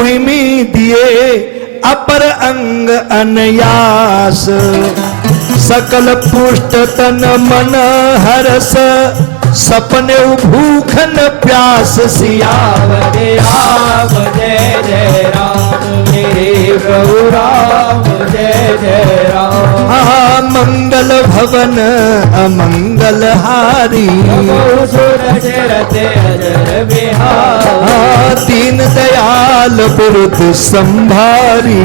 तुहिमी दिए अपर अंग अनयास, सकल पुष्ट तन मन हरस, सपने भूखन प्यास। सियावरे राम जय जय राम, मेरे प्रभु राम जय जय राम। मंगल भवन अमंगल हारी, दीन दयाल बिरुद संभारी।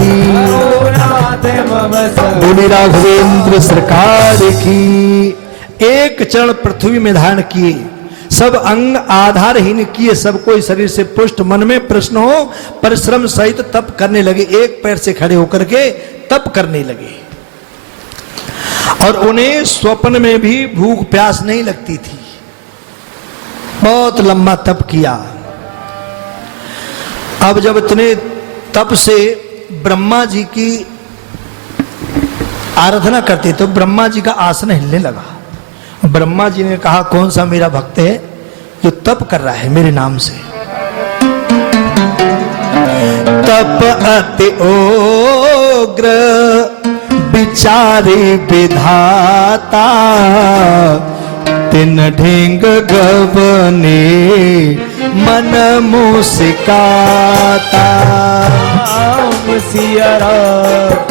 बोली राघवेंद्र सरकार की। एक चरण पृथ्वी में धारण किए, सब अंग आधारहीन किए, सब कोई शरीर से पुष्ट, मन में प्रश्न हो, परिश्रम सहित तप करने लगे। एक पैर से खड़े होकर के तप करने लगे और उन्हें स्वप्न में भी भूख प्यास नहीं लगती थी। बहुत लंबा तप किया। अब जब इतने तप से ब्रह्मा जी की आराधना करते तो ब्रह्मा जी का आसन हिलने लगा। ब्रह्मा जी ने कहा, कौन सा मेरा भक्त है जो तप कर रहा है मेरे नाम से? तप अति उग्र विचारे विधाता, तिन ढेंग गवने मन मुस्काता। सिया राम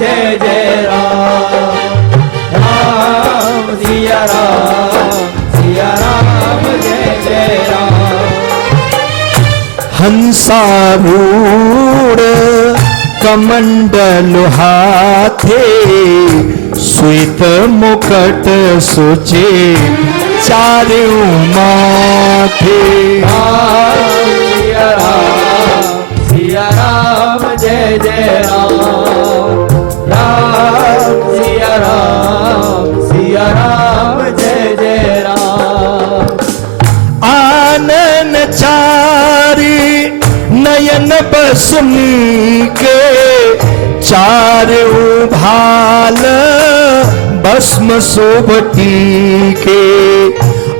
जय जय राम, राम सिया राम जय जय राम। हंसारूढ़ कमंडल हाथे, श्वेत मुकुट सोचे चारे माथे। सिया राम जय जय राम, राम सिया राम जय जय राम। आनन चारी नयन बसनी के, चारे भाल भस्म शोभती के।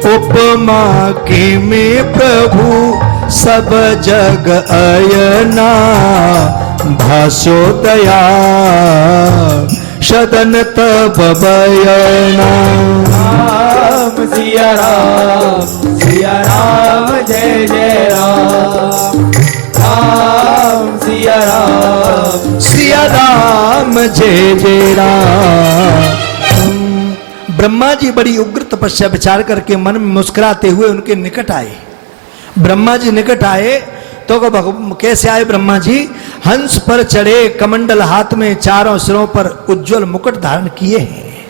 उपमा के में प्रभु सब जग अयना, भाषो दया सदन तब बयना। राम सिया राम जय जय राम, राम सिया राम जय जय राम। ब्रह्मा जी बड़ी उग्र तपस्या विचार करके मन में मुस्कुराते हुए उनके निकट आए। ब्रह्मा जी निकट आए तो कैसे आए ब्रह्मा जी? हंस पर चढ़े, कमंडल हाथ में, चारों सिरों पर उज्जवल मुकुट धारण किए हैं।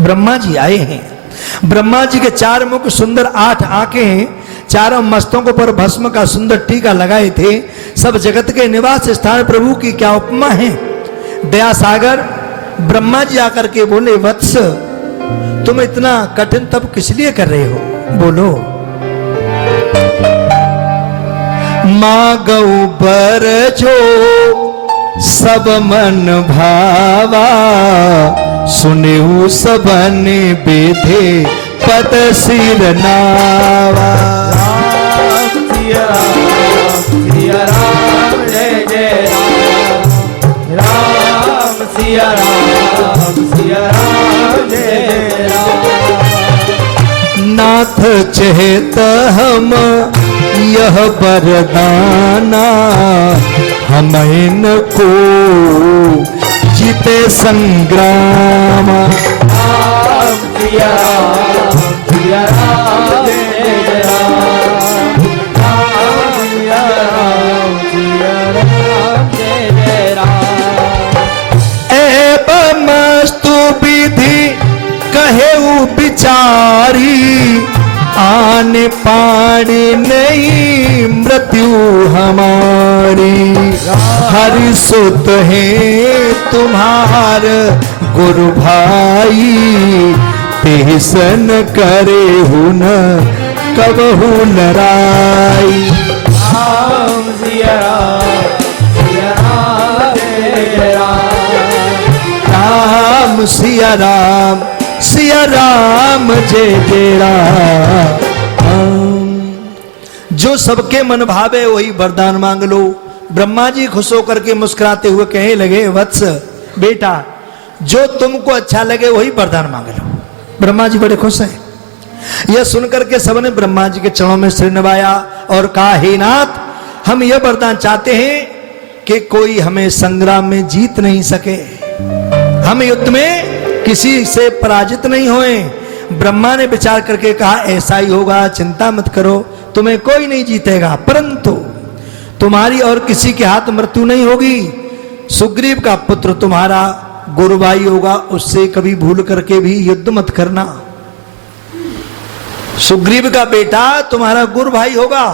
ब्रह्मा जी आए हैं। ब्रह्मा जी के चार मुख, सुंदर 8 आंखें, चारों मस्तकों पर भस्म का सुंदर टीका लगाए थे। सब जगत के निवास स्थान प्रभु की क्या उपमा है। दया सागर ब्रह्मा जी आकर के बोले, वत्स तुम इतना कठिन तप किस लिए कर रहे हो? बोलो। मागौ बर जो सब मन भावा, सुनेहु सबन बेधे पद सिर नावा। राम सिया राम जय जय राम, राम सिया राम जय जय राम। नाथ चेत हम यह वरदाना, हम इनको जीते संग्राम। राम सिया राम जय जय राम, राम सिया राम जय जय राम। एवमस्तु विधि कहेउ विचारी, आने पानी नहीं मृत्यु हमारी। हरि सुत है तुम्हार गुरु भाई, तेसन करे हुन कबहु लड़ाई। राम सिया राम जय राम, राम सिया राम जय जय राम। जो सबके मन भावे वही वरदान मांग लो। ब्रह्मा जी खुश होकर के मुस्कुराते हुए कहने लगे, वत्स बेटा, जो तुमको अच्छा लगे वही वरदान मांग लो। ब्रह्मा जी बड़े खुश हैं। यह सुनकर के सबने ब्रह्मा जी के चरणों में सिर नवाया और कहा, हे नाथ, हम यह वरदान चाहते हैं कि कोई हमें संग्राम में जीत नहीं सके, हम युद्ध में किसी से पराजित नहीं होए। ब्रह्मा ने विचार करके कहा, ऐसा ही होगा, चिंता मत करो, तुम्हें कोई नहीं जीतेगा, परंतु तुम्हारी और किसी के हाथ मृत्यु नहीं होगी। सुग्रीव का पुत्र तुम्हारा गुरुभाई होगा, उससे कभी भूल करके भी युद्ध मत करना। सुग्रीव का बेटा तुम्हारा गुरु भाई होगा,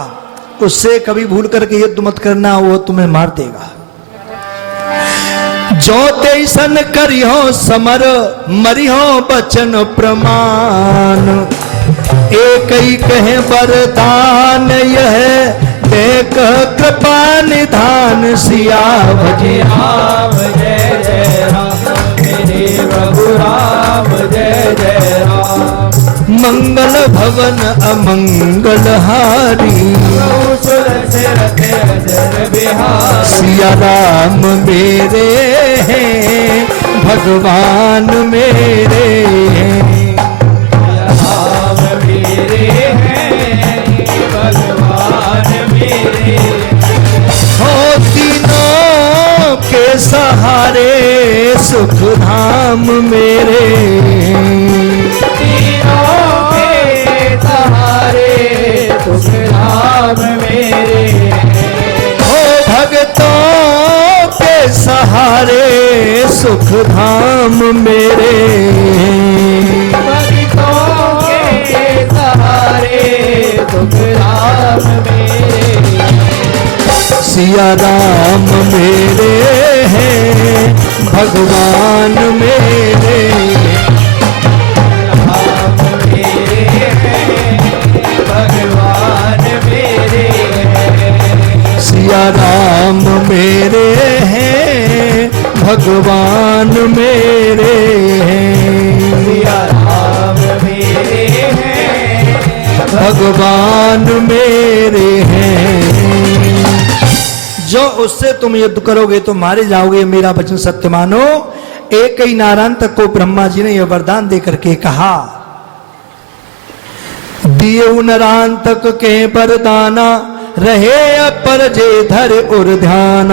उससे कभी भूल करके युद्ध मत करना, वो तुम्हें मार देगा। जो तेसन करियो समर, मरियो बचन प्रमाण, एक ही कहे वरदान यह, देख कृपा निधान। सिया भजे राम जय जय राम, मेरे प्रभु राम जय जय राम। मंगल भवन अमंगल हारी, सिया राम मेरे हैं, भगवान मेरे हैं। सहारे सुख धाम मेरे, तीनों के सहारे सुख धाम मेरे। हो भक्तों के सहारे सुख धाम मेरे, भक्तों के सहारे सुख धाम मेरे। सिया राम मेरे हैं, भगवान मेरे, राम मेरे हैं, भगवान मेरे हैं। सिया राम मेरे हैं, भगवान मेरे हैं। सिया राम मेरे हैं, भगवान मेरे हैं। जो उससे तुम युद्ध करोगे तो मारे जाओगे, मेरा वचन सत्य मानो। एक ही नारायण तक को ब्रह्मा जी ने यह वरदान देकर के कहा, दिए नारायण तक के वरदाना, रहे अपर जे धर और ध्यान।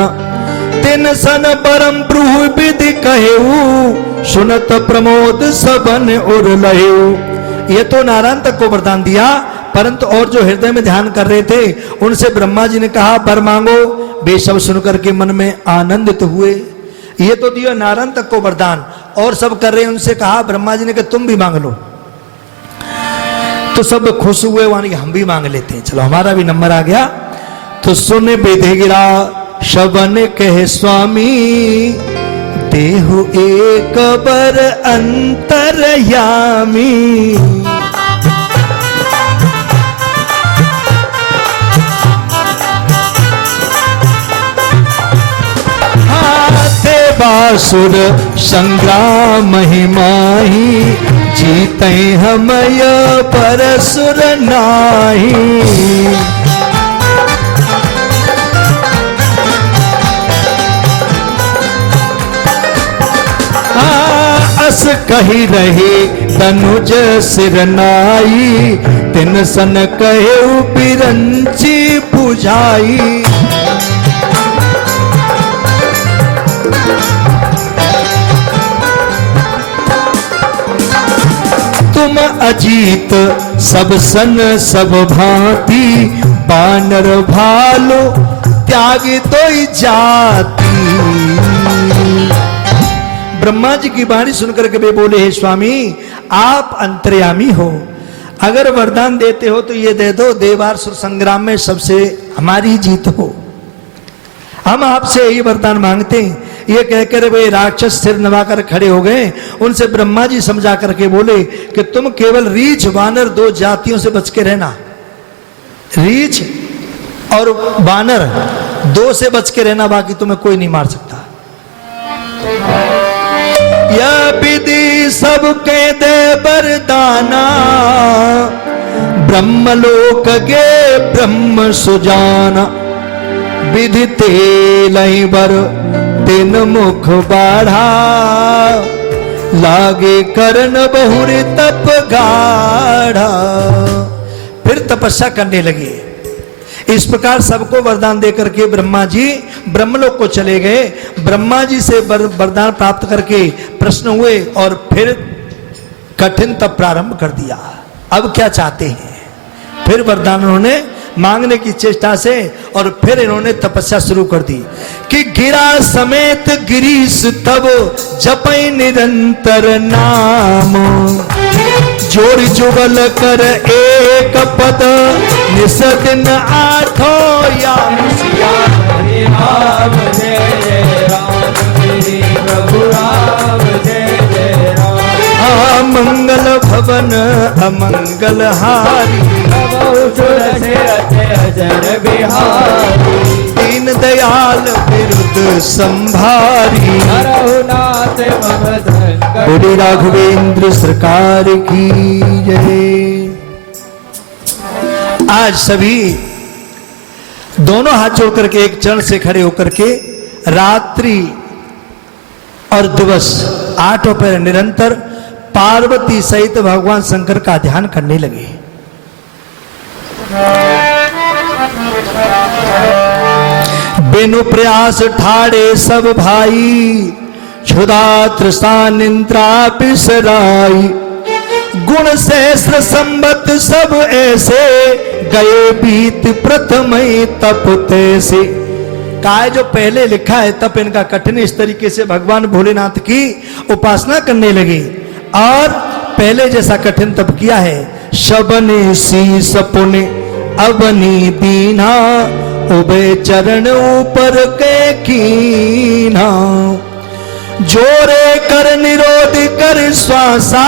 तिन सन परम प्रभु विधि कहेऊ, सुनत प्रमोद सबन और लहेऊ। ये तो नारायण तक को वरदान दिया, परंतु और जो हृदय में ध्यान कर रहे थे उनसे ब्रह्मा जी ने कहा, वर मांगो। वे सब सुनकर के मन में आनंदित हुए। ये तो दिया नारायण तक को वरदान, और सब कर रहे हैं। उनसे कहा ब्रह्मा जी ने कि तुम भी मांग लो। तो सब खुश हुए, वानी हम भी मांग लेते हैं, चलो हमारा भी नंबर आ गया। तो सुन विधि गिरा शवन कहे स्वामी, देहु एक बर अंतरयामी। बासुर संग्राम महिमाही, जीते हमय परसुर नाही। अस कही रहे तनुज सिर नाई, तिन सन कहे बिरंची बुझाई। तुम अजीत सब सन सब भांति, बानर भालो त्यागी तो जाति। ब्रह्मा जी की वाणी सुनकर के वे बोले, हे स्वामी, आप अंतर्यामी हो, अगर वरदान देते हो तो ये दे दो, देवासुर संग्राम में सबसे हमारी जीत हो। हम आपसे यही वरदान मांगते हैं। ये कहकर वे राक्षस सिर नवाकर खड़े हो गए। उनसे ब्रह्मा जी समझा करके बोले कि तुम केवल रीछ वानर दो जातियों से बच के रहना। रीछ और वानर दो से बच के रहना, बाकी तुम्हें कोई नहीं मार सकता। यह विधि सबके दे वरदाना, ब्रह्मलोक गे ब्रह्म सुजान, विधि तेलहि बर तिन मुख बाढ़ा, लागे करण बहुरी तप गाढ़ा। फिर तपस्या करने लगे। इस प्रकार सबको वरदान देकर के ब्रह्मा जी ब्रह्मलोक को चले गए। ब्रह्मा जी से वरदान प्राप्त करके प्रश्न हुए और फिर कठिन तप प्रारंभ कर दिया। अब क्या चाहते हैं? फिर वरदान उन्होंने मांगने की चेष्टा से और फिर इन्होंने तपस्या शुरू कर दी कि गिरा समेत गिरीश तब जपै निरंतर नाम, जोड़ जुगल कर एक पद निस दिन आठो याम। मंगल भवन अमंगल हारी, दीन दयाल विरुद्ध संभारी, बोले राघवेंद्र सरकार की जय। आज सभी दोनों हाथ जोड़ करके एक चरण से खड़े होकर के रात्रि और दिवस 8 पहर निरंतर पार्वती सहित भगवान शंकर का ध्यान करने लगे। बिनु प्रयास ठाड़े सब भाई, क्षुधा तृषा निंद्रा बिसराई, गुण सहस्र संबत सब ऐसे, गए बीत प्रथम तप तैसे। काय जो पहले लिखा है तप इनका कठिन इस तरीके से भगवान भोलेनाथ की उपासना करने लगे और पहले जैसा कठिन तप किया है। शबने सी सपुने अबनी दीना, उबे चरण ऊपर के कीना, जोरे कर निरोध कर श्वासा,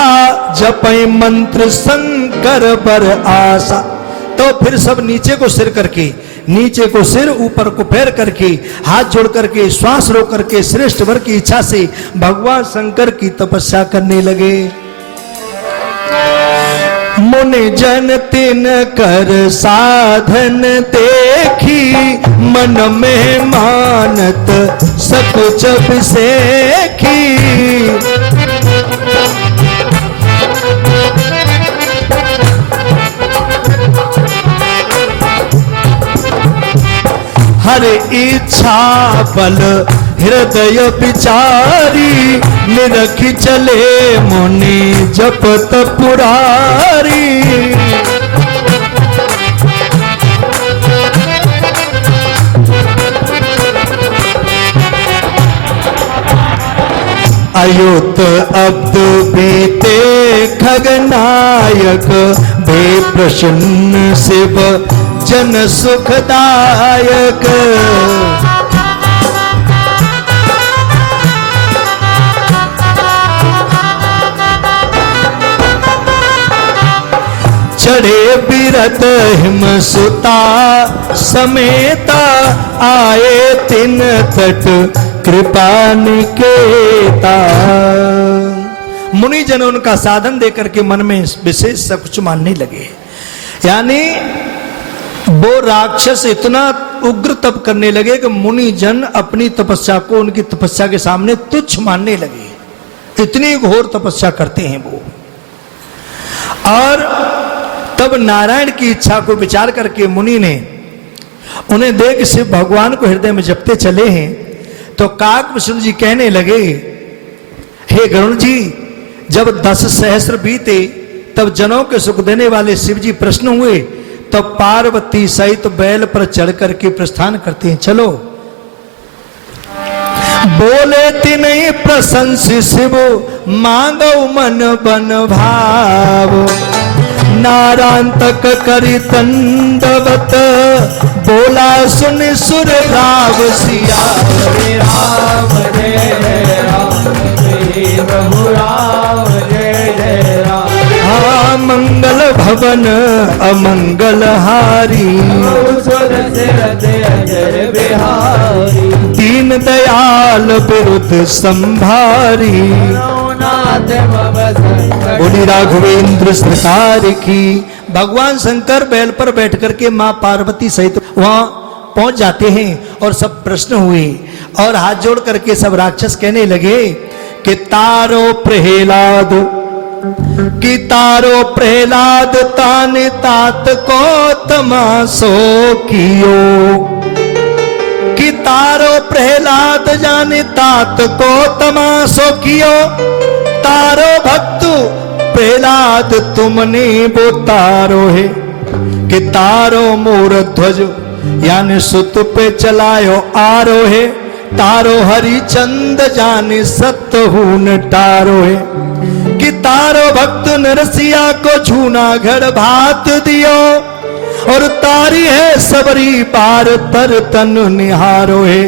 जपै मंत्र शंकर पर आशा। तो फिर सब नीचे को सिर करके, नीचे को सिर ऊपर को पैर करके, हाथ जोड़ करके, श्वास रोक करके, श्रेष्ठ वर की इच्छा से भगवान शंकर की तपस्या करने लगे। मुनि जन तिन कर साधन देखी, मन में मानत सकुच बिसेखी, हर इच्छा बल हृदय विचारी, निरखी चले मुनि जपत पुरारी। अयुत अब्द बीते खगनायक, भे प्रसन्न शिव जन सुखदायक। चढ़े बिरत हिम सुता समेता, आए तिन तट कृपा निकेता। मुनि जन उनका साधन देकर के मन में विशेष सब कुछ मानने लगे। यानी वो राक्षस इतना उग्र तप करने लगे कि मुनि जन अपनी तपस्या को उनकी तपस्या के सामने तुच्छ मानने लगे। इतनी घोर तपस्या करते हैं वो। और तब नारायण की इच्छा को विचार करके मुनि ने उन्हें देख शिव भगवान को हृदय में जपते चले हैं। तो काकभूषण जी कहने लगे, हे गरुण जी, जब 10 सहस्र बीते तब जनों के सुख देने वाले शिव जी प्रश्न हुए, तब पार्वती सहित बैल पर चढ़ करके प्रस्थान करते हैं। चलो। बोले तिन्हीं प्रशंसी शिव, मांगो मन बन भाव, नारांतक करी तंडवत, बोला सुन सुर राव सिया राम जय राम, प्रभु राम जय जय राम। मंगल भवन अमंगल हारी, दीन दयाल विरुद्ध संभारी। बोली राघवेंद्र सरकार की। भगवान शंकर बैल पर बैठ करके मां पार्वती सहित वहां पहुंच जाते हैं और सब प्रश्न हुए और हाथ जोड़ करके सब राक्षस कहने लगे कि तारो प्रहलाद ताने तात को तमासो कियो कि तारो प्रहलाद जाने तात को तमासो कियो तारो भक्त प्रहलाद तुमने वो तारो है कि तारो मोर ध्वज यानी सुत पे चलायो आरो है तारो हरिचंद जाने सतहून टारो है कि तारो भक्त नरसिया को छूना घर भात दियो और तारी है सबरी पार तर तन निहारो है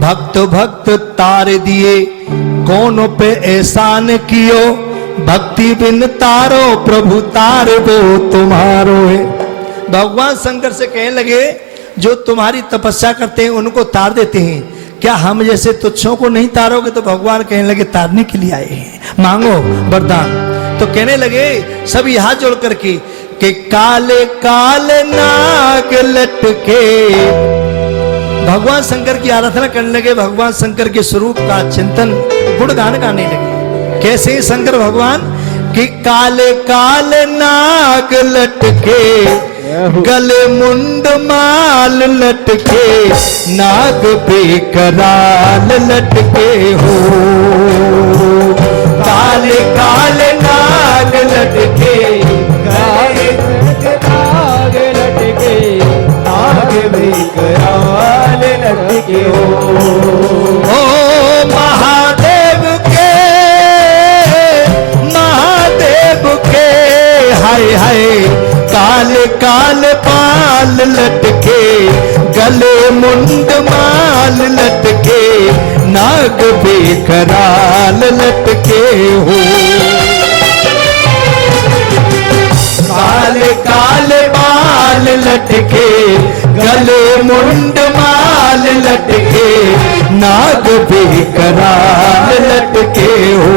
भक्त भक्त तार दिए कौन पे एहसान कियो भक्ति बिन तारो प्रभु तार वो तुम्हारो है। भगवान शंकर से कहने लगे जो तुम्हारी तपस्या करते हैं उनको तार देते हैं, क्या हम जैसे तुच्छों को नहीं तारोगे? तो भगवान कहने लगे तारने के लिए आए हैं, मांगो वरदान। तो कहने लगे सभी हाथ जोड़ करके कि काले काले नाग लटके भगवान शंकर की आराधना करने लगे। भगवान शंकर के स्वरूप का चिंतन गुणगान गाने लगे। कैसे शंकर भगवान कि काले काले नाग लटके गले मुंड माल लटके नाग बेकराल लटके हो काले काले नाग लटके काले नाग लटके नाग बेकराल लटके हो महादेव के हाय हाय काले काले पाल लटके गले मुंड माल लटके नाग बेकराल लटके हो काले काले बाल लटके गले मुंड माल लटके नाग बेकराल लटके हो।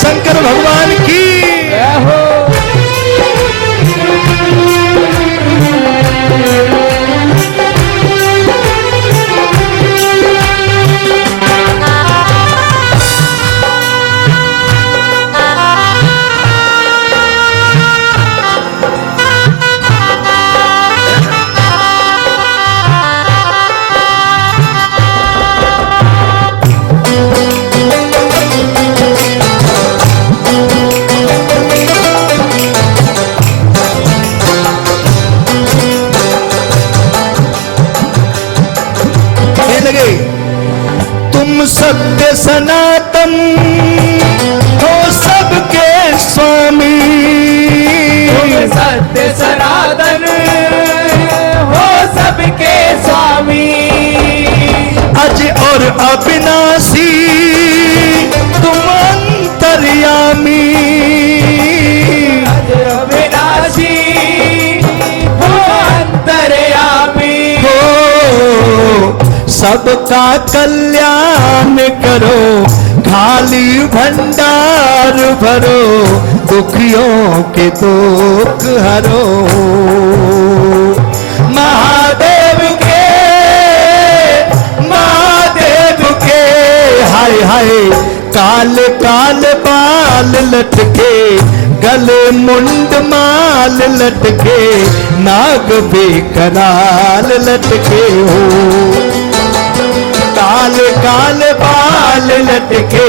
शंकर भगवान की हो। तुम सत्य सनातन हो सबके स्वामी तुम सत्य सनातन हो सबके स्वामी अज और अविनाशी तुम अंतर्यामी अज अविनाशी हो अंतर्यामी हो सबका कल्याण करो खाली भंडार भरो दुखियों के दुख हरो महादेव के हाय हाय काल काल बाल लटके गले मुंड माल लटके नाग बेकराल लटके हो काल काल बाल लटके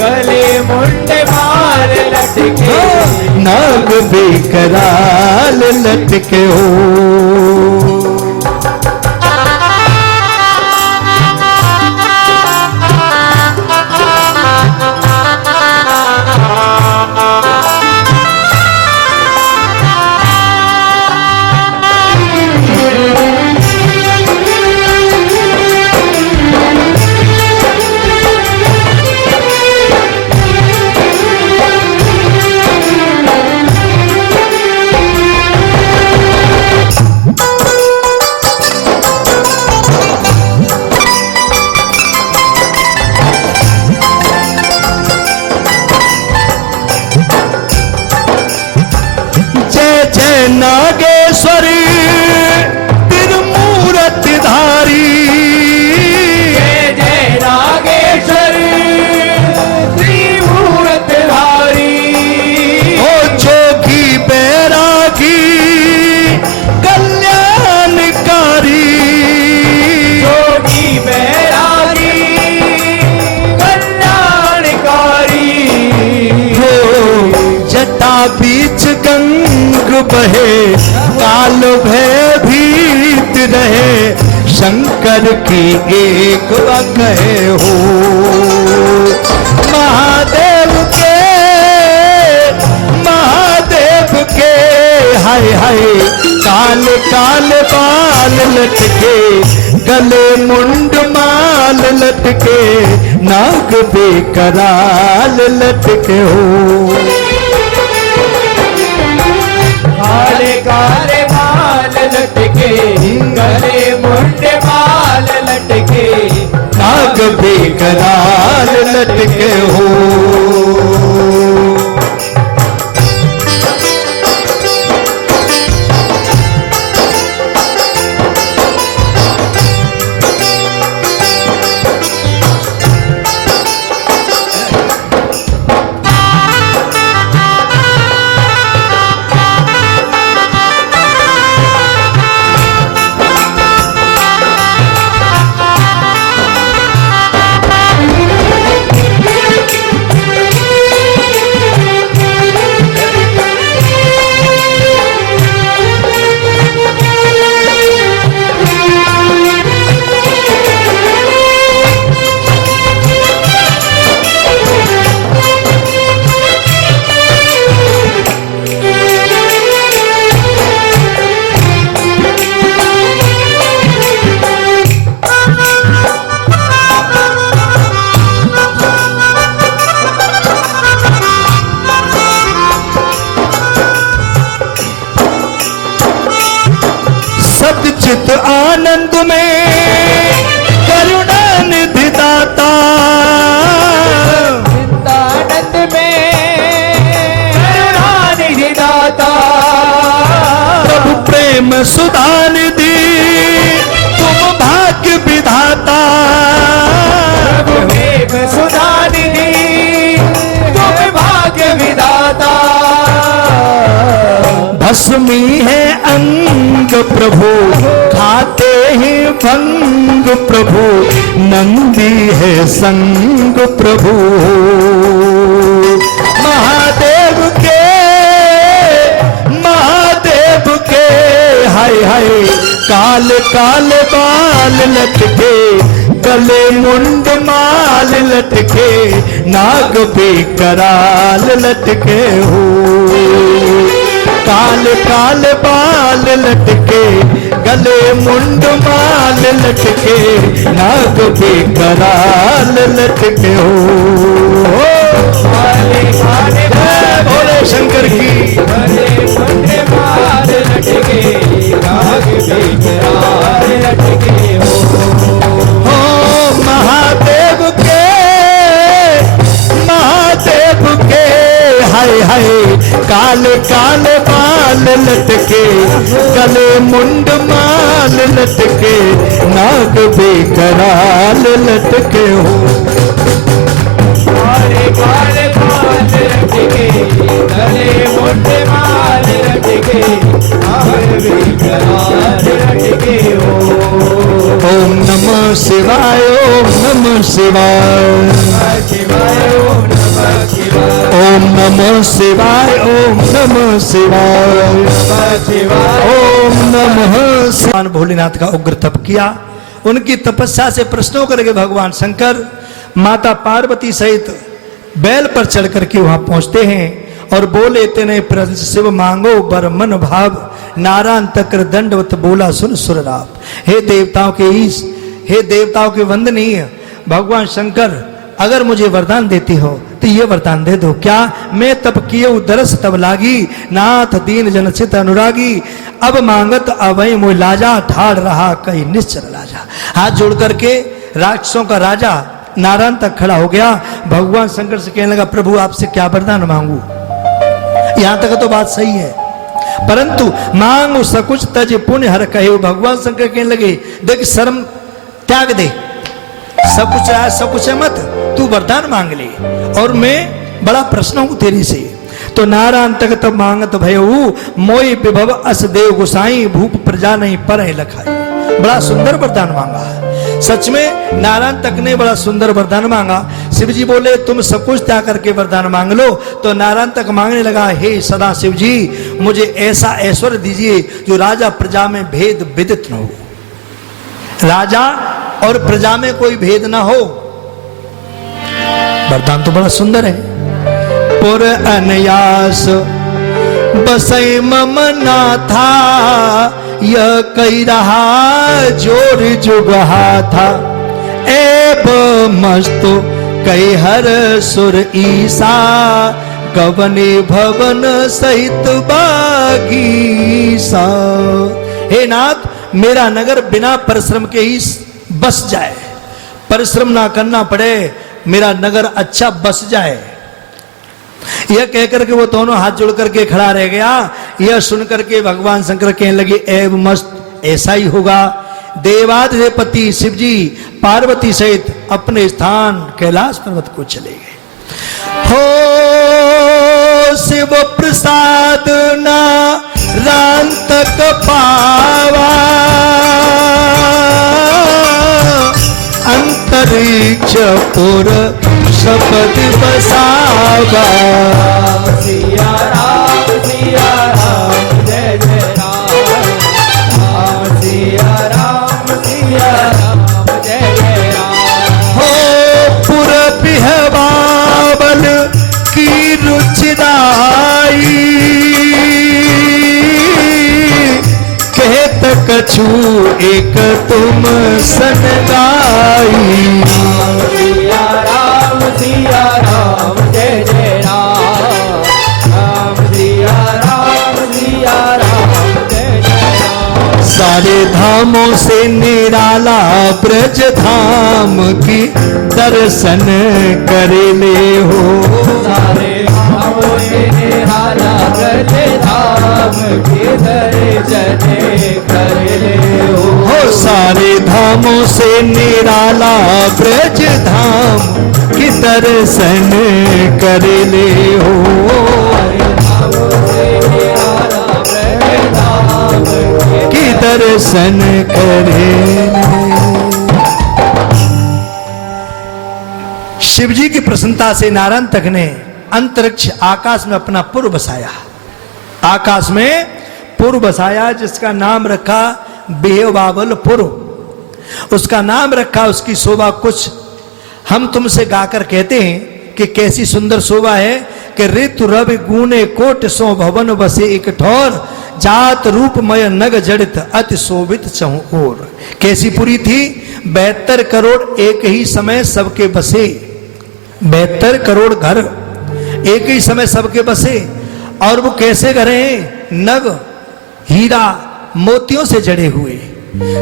गले मुंड माल लटके नाग बेकराल लटके हो। बहे, काल भयभीत रहे, शंकर की एक कहे हो। महादेव के हाय हाय, काल काल बाल लटके, गले मुंड माल लटके, नाग बेकराल लटके हो। काले काले बाल लटके, गले मुंडे बाल लटके, नाग बेकराल लटके हो। सतचित आनंद में करुणा निधि दाता, चित्तानंद में करुणा निधि दाता, प्रभु प्रेम सुधा निधि तुम भाग्य विधाता। प्रभु प्रेम सुधा निधि तुम भाग्य विधाता। भस्मी है अंग प्रभु, खाते ही भंग प्रभु, नंदी है संग प्रभु। महादेव के हाय हाय, काल काल बाल लटके, गले मुंड माल लटके, नाग बेकराल लटके हो। काल काल बाल लटके, गले मुंड माल लटके, नाग बेकराल लटके हो। काले काले बोले शंकर की। गले मुंडे बाल लटके, नाग बेकराल लटके हो। महादेव के हाय हाय, काल काल बाल लटके, गले मुंड माल लटके, नाग बेकराल लटके हो। काले काले बाल लटके, गले मुंडे बाल लटके, नाग बेकराल लटके हो। ओम नमः शिवाय, ओम नमः शिवाय, शिवाय ओम नमः शिवाय, ओम नमः शिवाय, ओम नमः शिवाय, शिवाय ओम नमः शिवाय। भोलेनाथ का उग्र तप किया, उनकी तपस्या से प्रश्न होकर के भगवान शंकर माता पार्वती सहित बैल पर चढ़ करके वहां पहुंचते हैं और बोले, तेने प्रश्न शिव मांगो बर मन भाव, नारायण तक्र दंडवत बोला सुन सुरराव। हे देवताओं के ईश, हे देवताओं के वंदनीय भगवान शंकर, अगर मुझे वरदान देती हो तो ये वरदान दे दो। क्या? मैं तप किए उदरस तब लागी, नाथ दीन जन चित अनुरागी, अब मांगत अवै मोह लाजा, ठाड़ रहा कहीं निश्चर लाजा। हाथ जोड़ करके राक्षसों का राजा नारायण तक खड़ा हो गया। भगवान शंकर से कहने लगा, प्रभु आपसे क्या वरदान मांगू? यहां तक तो बात सही है, परंतु मांगो सकुच तज पुण्य हर कहे। भगवान शंकर कहने लगे, देख शर्म त्याग दे, सब कुछ है मत, तू वरदान मांग ले और मैं बड़ा प्रश्न हूं तेरी से। तो नारायण तक तब मांगत भयऊ, मोई विभव अस देव गोसाई, भूप प्रजा नहीं पर लखाई। बड़ा सुंदर वरदान मांगा। सच में नारायण तक ने बड़ा सुंदर वरदान मांगा। शिव जी बोले तुम सब कुछ त्याग करके वरदान मांग लो। तो नारायण तक मांगने लगा, हे सदा शिव जी मुझे ऐसा ऐश्वर्य दीजिए जो राजा प्रजा में भेद विदित न हो, राजा और प्रजा में कोई भेद ना हो। वरदान तो बड़ा सुंदर है। पुर अनयास बसई मम नाथा, यह कई रहा जोर जुगहा था। एब मस्तो कई हर सुर ईसा, गवने भवन सहित बागीसा। हे नाथ मेरा नगर बिना परिश्रम के ही बस जाए, परिश्रम ना करना पड़े, मेरा नगर अच्छा बस जाए। यह कहकर के वो दोनों हाथ जोड़ करके खड़ा रह गया। यह सुनकर के भगवान शंकर कहने लगे, एव मस्त ऐसा ही होगा। देवाधिपति शिव जी पार्वती सहित अपने स्थान कैलाश पर्वत को चले गए। हो शिव प्रसाद ना रान तक पावा, अंतरिक्ष पुर शपथ बसावा। सिया राम जय जय राम, राम सिया राम जय जय राम। हो पुर बिहबावल की रुचिराई, कहत कछु एक तुम सन गाई। सिया राम जय जय राम, राम सिया राम जय जय राम। सारे धामों से निराला ब्रज धाम की दर्शन कर ले हो। सारे धामों से निराला ब्रज धाम की दर्शन कर ले हो। सारे धामों से निराला ब्रज धाम की दर्शन कर ले हो। की दर्शन करे। शिव जी की प्रसन्नता से नारायण तक ने अंतरिक्ष आकाश में अपना पुर बसाया। आकाश में पुर बसाया जिसका नाम रखा बेहबावल पुर। उसका नाम रखा, उसकी शोभा कुछ हम तुमसे गाकर कहते हैं कि कैसी सुंदर शोभा है कि ऋतु रवि गुणे कोट सो भवन बसे एक ठौर, जात रूपमय नग जड़ित अति शोभित चहु ओर। कैसी पुरी थी? 72 करोड़ एक ही समय सबके बसे। 72 करोड़ घर एक ही समय सबके बसे। और वो कैसे घर हैं? नग हीरा मोतियों से जड़े हुए,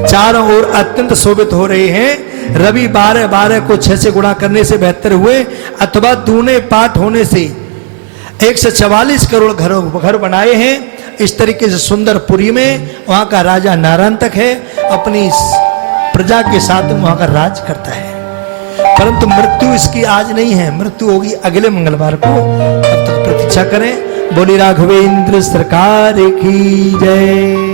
चारों ओर अत्यंत शोभित हो रहे हैं। रवि 12 को 6 से गुणा करने से 72 हुए, अथवा दूने पाठ होने से 144 करोड़ घर बनाए हैं। इस तरीके से सुंदर पुरी में वहां का राजा नारायण तक है, अपनी प्रजा के साथ वहां का राज करता है। परंतु मृत्यु इसकी आज नहीं है, मृत्यु होगी अगले मंगलवार को। तब तक प्रतीक्षा करें। बोली राघवेंद्र सरकार की जय।